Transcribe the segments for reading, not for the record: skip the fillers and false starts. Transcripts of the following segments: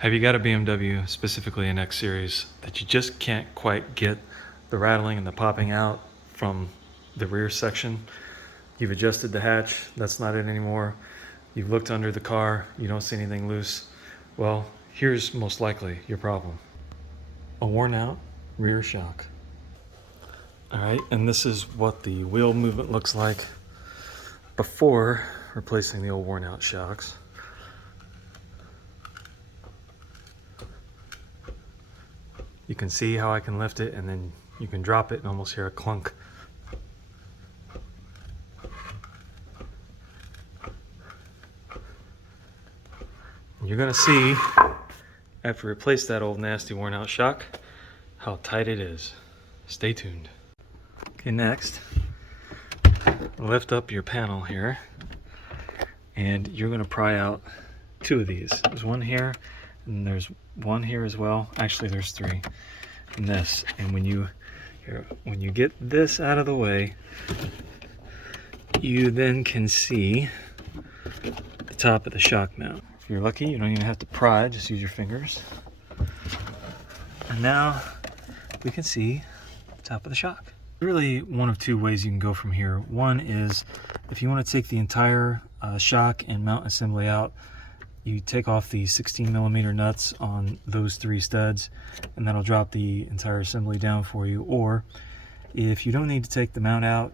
Have you got a BMW, specifically an X Series, that you just can't quite get the rattling and the popping out from the rear section? You've adjusted the hatch, that's not it anymore. You've looked under the car, you don't see anything loose. Well, here's most likely your problem. A worn out rear shock. All right, and this is what the wheel movement looks like before replacing the old worn out shocks. You can see how I can lift it, and then you can drop it and almost hear a clunk. And you're gonna see, after we replace that old nasty worn out shock, how tight it is. Stay tuned. Okay, next, lift up your panel here, and you're gonna pry out two of these. There's one here, and there's one here as well. Actually, there's three. And this, and when you get this out of the way, you then can see the top of the shock mount. If you're lucky, you don't even have to pry, just use your fingers. And now we can see the top of the shock. Really, one of two ways you can go from here. One is if you want to take the entire shock and mount assembly out, you take off the 16mm nuts on those three studs, and that'll drop the entire assembly down for you. Or if you don't need to take the mount out,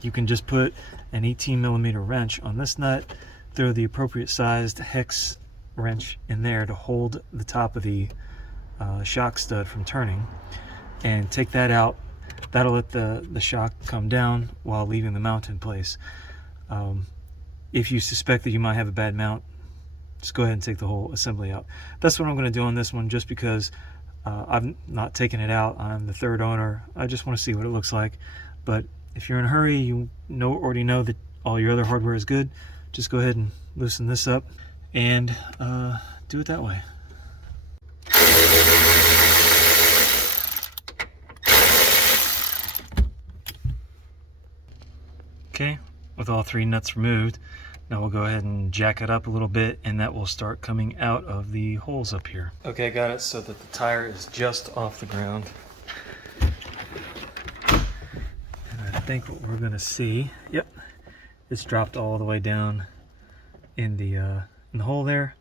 you can just put an 18mm wrench on this nut, throw the appropriate sized hex wrench in there to hold the top of the shock stud from turning, and take that out. That'll let the shock come down while leaving the mount in place. If you suspect that you might have a bad mount, just go ahead and take the whole assembly out. That's what I'm going to do on this one, just because I've not taken it out. I'm the third owner. I just want to see what it looks like. But if you're in a hurry, you already know that all your other hardware is good, just go ahead and loosen this up and do it that way. Okay, with all three nuts removed, now we'll go ahead and jack it up a little bit, and that will start coming out of the holes up here. Okay, got it so that the tire is just off the ground. And I think what we're gonna see, yep, it's dropped all the way down in the hole there.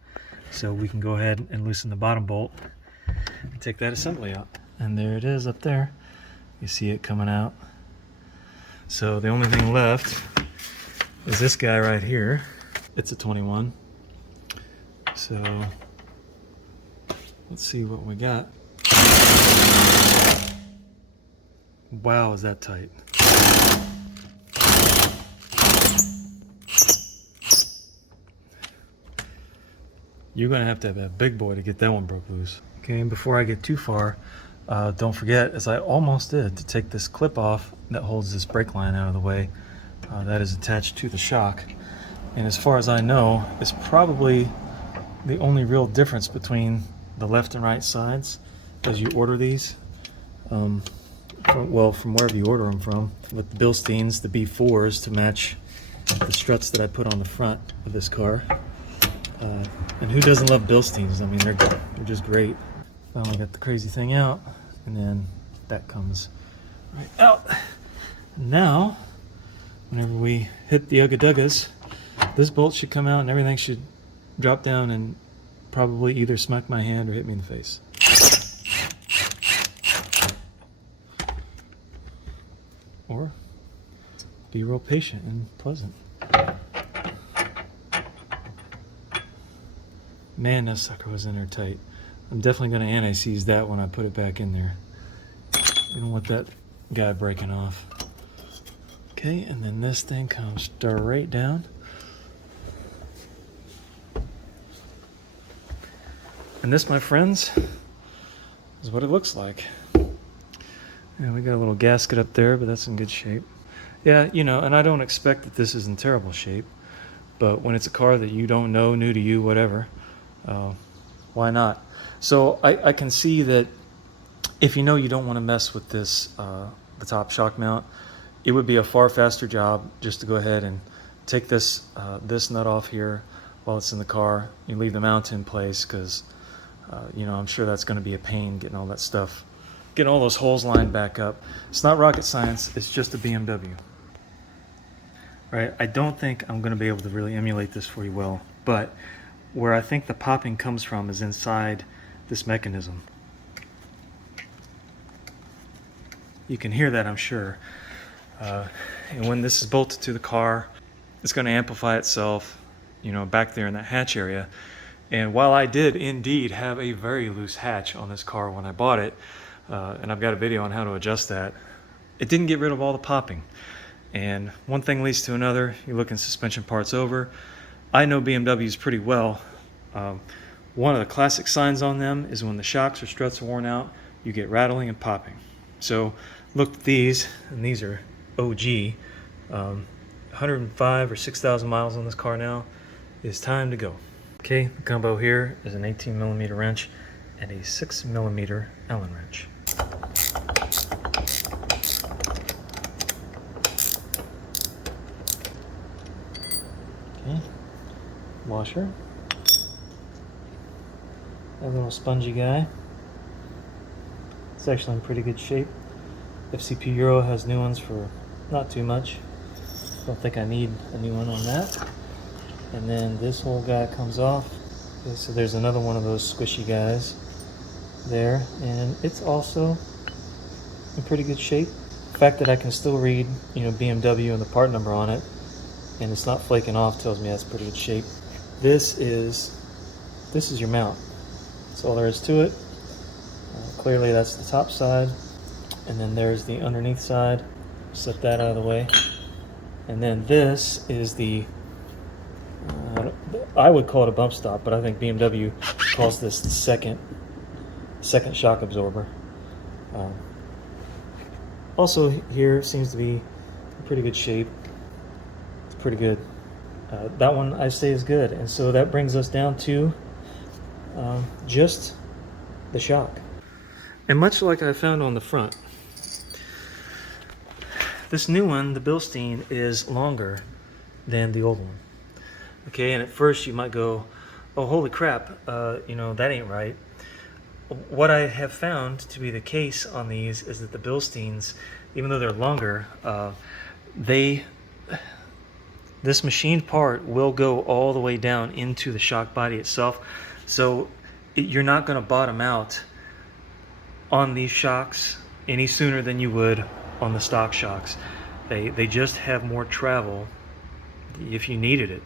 So we can go ahead and loosen the bottom bolt and take that assembly out. And there it is up there. You see it coming out. So the only thing left is this guy right here. It's a 21. So let's see what we got. Wow, is that tight. You're gonna have a big boy to get that one broke loose. Okay, and before I get too far, don't forget, as I almost did, to take this clip off that holds this brake line out of the way. That is attached to the shock, and as far as I know, it's probably the only real difference between the left and right sides as you order these. From wherever you order them from, with the Bilsteins, the B4s, to match the struts that I put on the front of this car. And who doesn't love Bilsteins? I mean, they're just great. Finally got the crazy thing out, and then that comes right out. Now, whenever we hit the Ugga-Duggas, this bolt should come out and everything should drop down and probably either smack my hand or hit me in the face. Or be real patient and pleasant. Man, that sucker was in there tight. I'm definitely going to anti-seize that when I put it back in there. I don't want that guy breaking off. Okay, and then this thing comes straight down. And this, my friends, is what it looks like. And we got a little gasket up there, but that's in good shape. Yeah, you know, and I don't expect that this is in terrible shape, but when it's a car that you don't know, new to you, whatever, why not? So I can see that if you know you don't want to mess with this, the top shock mount, it would be a far faster job just to go ahead and take this this nut off here while it's in the car. You leave the mount in place, because You know, I'm sure that's going to be a pain getting all that stuff, getting all those holes lined back up. It's not rocket science, it's just a BMW. Right? I don't think I'm going to be able to really emulate this for you well, but where I think the popping comes from is inside this mechanism. You can hear that, I'm sure. And when this is bolted to the car, it's going to amplify itself, you know, back there in that hatch area. And while I did indeed have a very loose hatch on this car when I bought it, and I've got a video on how to adjust that, it didn't get rid of all the popping. And one thing leads to another. You look in suspension parts over. I know BMWs pretty well. One of the classic signs on them is when the shocks or struts are worn out, you get rattling and popping. So look at these, and these are OG. 105 or 6,000 miles on this car now. It's time to go. Okay, the combo here is an 18mm wrench and a 6mm Allen wrench. Okay, washer. That little spongy guy. It's actually in pretty good shape. FCP Euro has new ones for not too much. Don't think I need a new one on that. And then this whole guy comes off. Okay, so there's another one of those squishy guys there, and it's also in pretty good shape. The fact that I can still read, you know, BMW and the part number on it, and it's not flaking off, tells me that's pretty good shape. This is your mount. That's all there is to it. Clearly that's the top side, and then there's the underneath side. Set that out of the way. And then this is the I would call it a bump stop, but I think BMW calls this the second shock absorber. Also here seems to be in pretty good shape. It's pretty good. That one I say is good, and so that brings us down to just the shock. And much like I found on the front, this new one, the Bilstein, is longer than the old one. Okay, and at first you might go, oh, holy crap, you know, that ain't right. What I have found to be the case on these is that the Bilsteins, even though they're longer, this machined part will go all the way down into the shock body itself. So you're not going to bottom out on these shocks any sooner than you would on the stock shocks. They just have more travel if you needed it.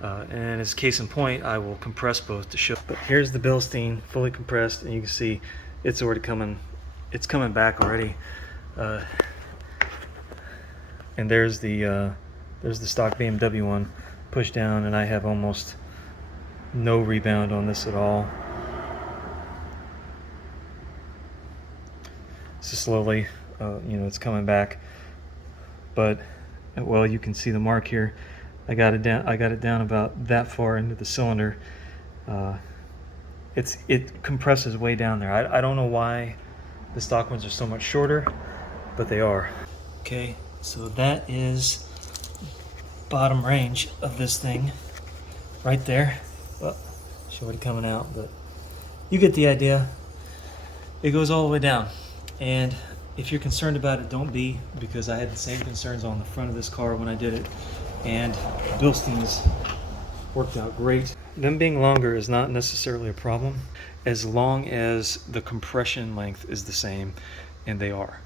And as case in point, I will compress both to show. But here's the Bilstein fully compressed, and you can see it's already coming back already. And there's the stock BMW one pushed down, and I have almost no rebound on this at all. So slowly, you know, it's coming back. But well, you can see the mark here. I got it down about that far into the cylinder. It compresses way down there. I don't know why the stock ones are so much shorter, but they are. Okay, so that is bottom range of this thing right there. Well, it's already coming out, but you get the idea. It goes all the way down. And if you're concerned about it, don't be, because I had the same concerns on the front of this car when I did it. And Bilsteins worked out great. Them being longer is not necessarily a problem as long as the compression length is the same, and they are.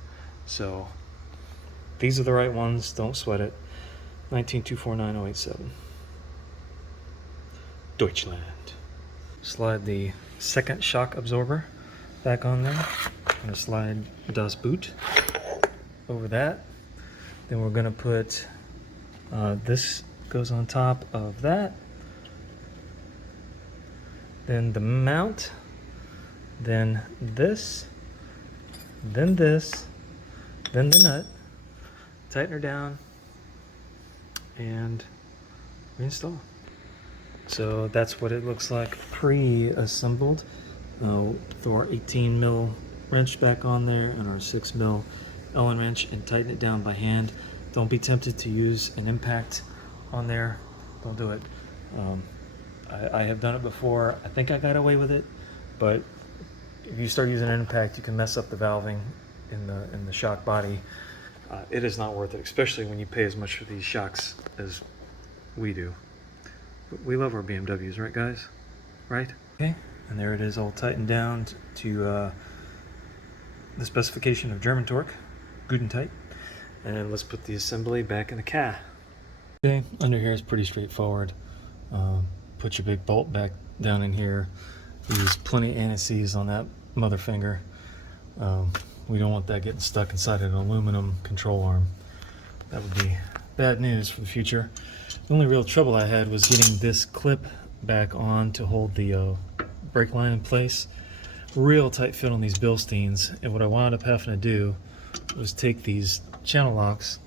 So these are the right ones, don't sweat it. 19249-087. Deutschland. Slide the second shock absorber back on there. I'm going to slide Das Boot over that. Then we're going to put this goes on top of that. Then the mount. Then this. Then this. Then the nut. Tighten her down. And reinstall. So that's what it looks like pre-assembled. Throw our 18mm wrench back on there and our 6mm Allen wrench and tighten it down by hand. Don't be tempted to use an impact on there. Don't do it. I have done it before. I think I got away with it, but if you start using an impact, you can mess up the valving in the shock body. It is not worth it, especially when you pay as much for these shocks as we do. We love our BMWs, right guys? Right? Okay, and there it is, all tightened down to the specification of German torque, good and tight. And let's put the assembly back in the car. Okay, under here is pretty straightforward. Put your big bolt back down in here. Use plenty of anti-seize on that mother finger. We don't want that getting stuck inside an aluminum control arm. That would be bad news for the future. The only real trouble I had was getting this clip back on to hold the brake line in place. Real tight fit on these Bilsteins, and what I wound up having to do was take these channel locks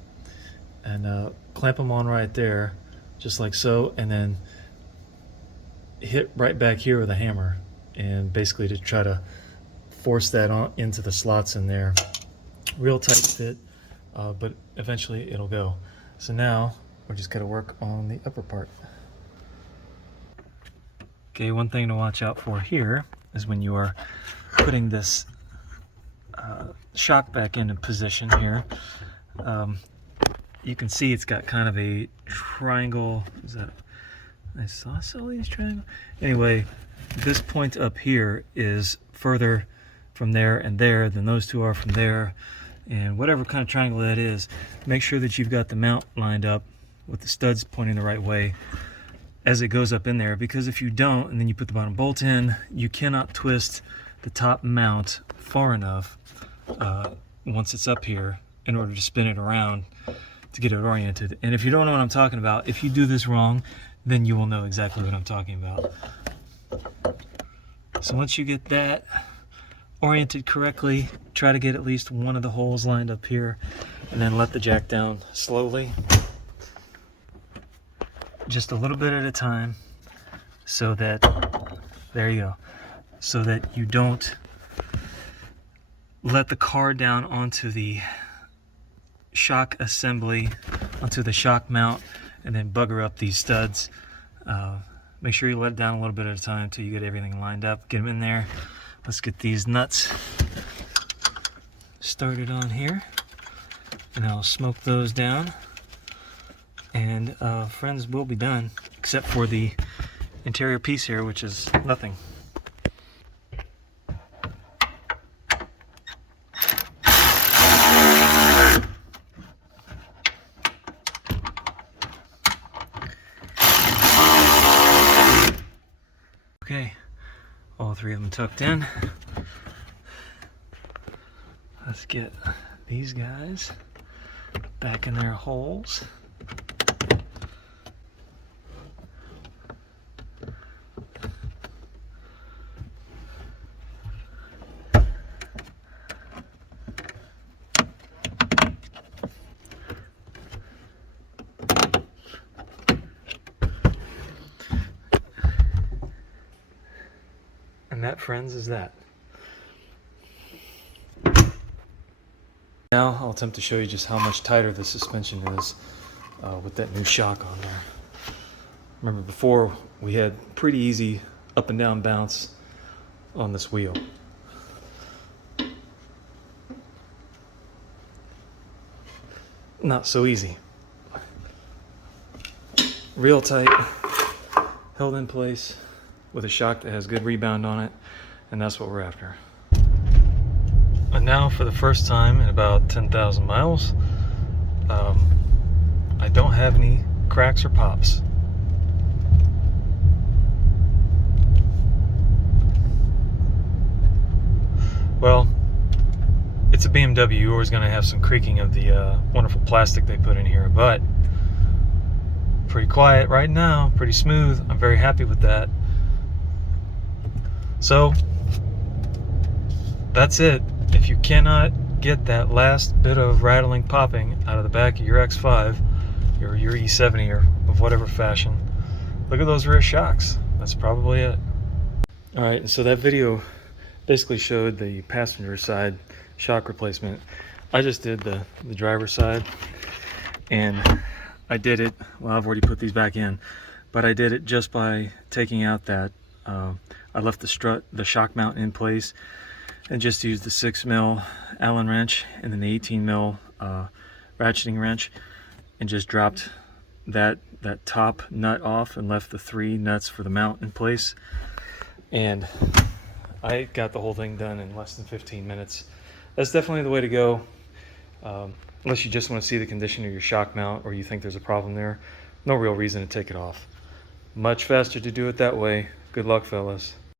and clamp them on right there, just like so, and then hit right back here with a hammer, and basically to try to force that on into the slots in there. Real tight fit, but eventually it'll go. So now we're just gonna work on the upper part. Okay, one thing to watch out for here is when you are putting this shock back into position here. You can see it's got kind of a triangle. Is that an isosceles triangle? Anyway, this point up here is further from there and there than those two are from there, and whatever kind of triangle that is, make sure that you've got the mount lined up with the studs pointing the right way as it goes up in there, because if you don't and then you put the bottom bolt in, you cannot twist the top mount far enough once it's up here in order to spin it around to get it oriented. And if you don't know what I'm talking about, if you do this wrong, then you will know exactly what I'm talking about. So once you get that oriented correctly, try to get at least one of the holes lined up here, and then let the jack down slowly, just a little bit at a time, so that, there you go, so that you don't let the car down onto the shock assembly, onto the shock mount, and then bugger up these studs. Make sure you let it down a little bit at a time until you get everything lined up. Get them in there. Let's get these nuts started on here, and I'll smoke those down, and friends, will be done, except for the interior piece here, which is nothing. Okay, all three of them tucked in. Let's get these guys back in their holes. And that, friends, is that. Now I'll attempt to show you just how much tighter the suspension is with that new shock on there. Remember, before we had pretty easy up and down bounce on this wheel. Not so easy. Real tight, held in place with a shock that has good rebound on it, and that's what we're after. And now, for the first time in about 10,000 miles, I don't have any cracks or pops. Well, it's a BMW, you're always going to have some creaking of the wonderful plastic they put in here, but pretty quiet right now, pretty smooth. I'm very happy with that. So, that's it. If you cannot get that last bit of rattling popping out of the back of your X5, or your E70, or of whatever fashion, look at those rear shocks. That's probably it. Alright, so that video basically showed the passenger side shock replacement. I just did the driver's side, and I did it, well, I've already put these back in, but I did it just by taking out that I left the shock mount in place and just used the 6mm Allen wrench and then the 18mm ratcheting wrench, and just dropped that top nut off and left the 3 nuts for the mount in place. And I got the whole thing done in less than 15 minutes. That's definitely the way to go. Unless you just want to see the condition of your shock mount or you think there's a problem there, no real reason to take it off. Much faster to do it that way. Good luck, fellas.